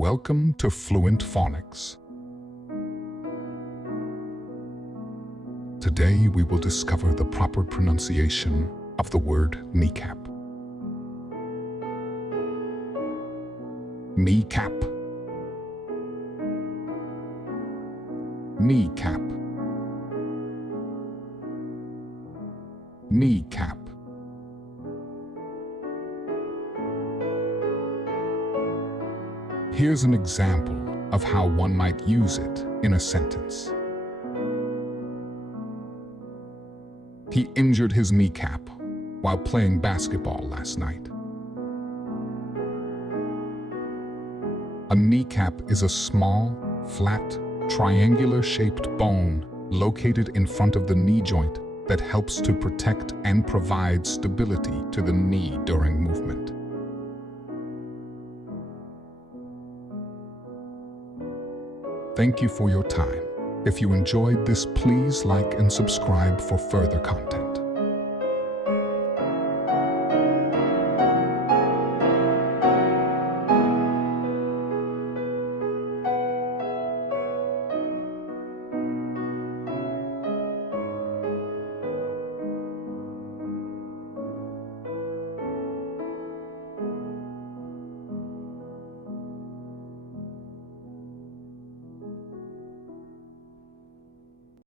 Welcome to Fluent Phonics. Today we will discover the proper pronunciation of the word kneecap. Kneecap. Kneecap. Kneecap. Here's an example of how one might use it in a sentence. He injured his kneecap while playing basketball last night. A kneecap is a small, flat, triangular-shaped bone located in front of the knee joint that helps to protect and provide stability to the knee during movement. Thank you for your time. If you enjoyed this, please like and subscribe for further content.